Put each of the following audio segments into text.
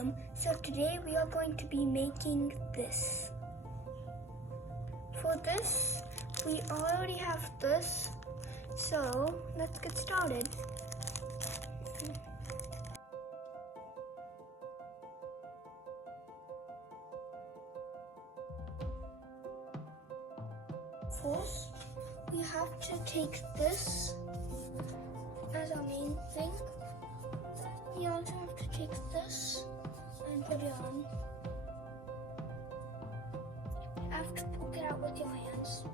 welcome. So today we are going to be making this. For this, we already have this. So let's get started. First, we have to take this as our main thing. You also have to take this and put it on. You have to poke it out with your hands.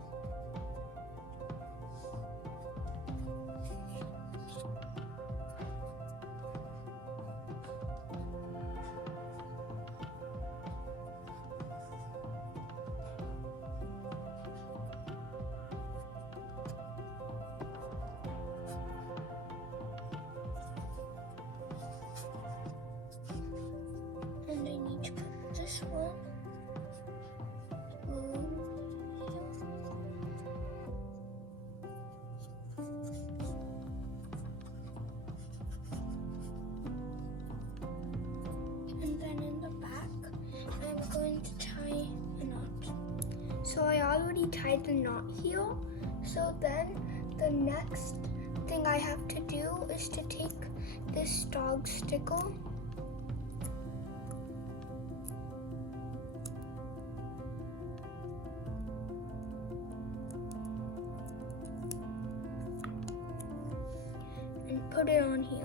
And I need to put this one and then in the back I'm going to tie a knot. So I already tied the knot here. So then the next thing I have to do is to take this dog sticker and put it on here.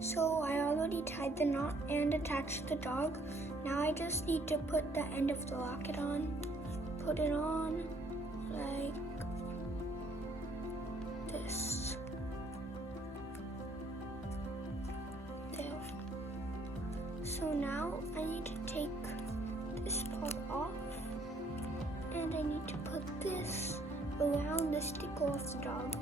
So I already tied the knot and attached the dog. Now I just need to put the end of the locket on. Put it on like this. There. So now I need to take this part off. And I need to put this around the sticker of the dog.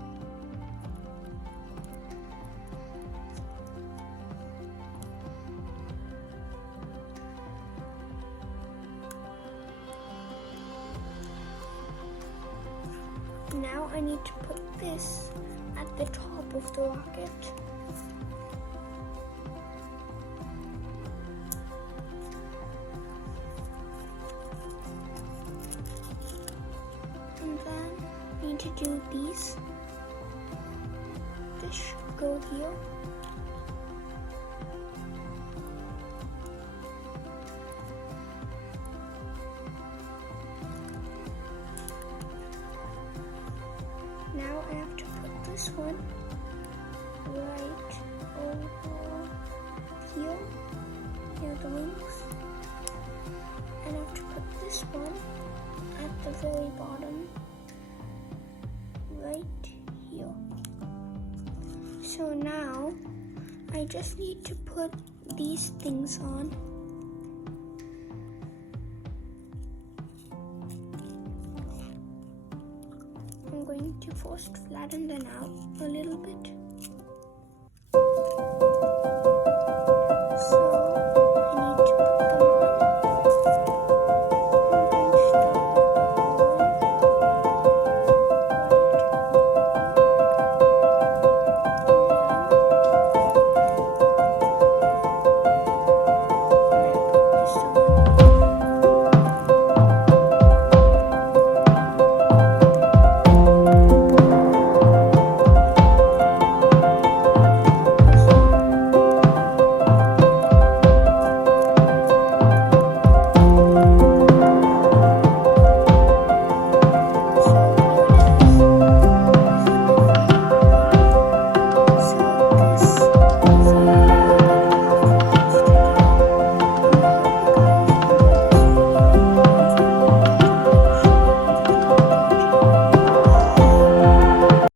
Now I need to put this at the top of the locket. And then I need to do these. This should go here. Now I have to put this one right over here, near the wings. And I have to put this one at the very bottom, right here. So now I just need to put these things on. I'm going to first flatten them out a little bit.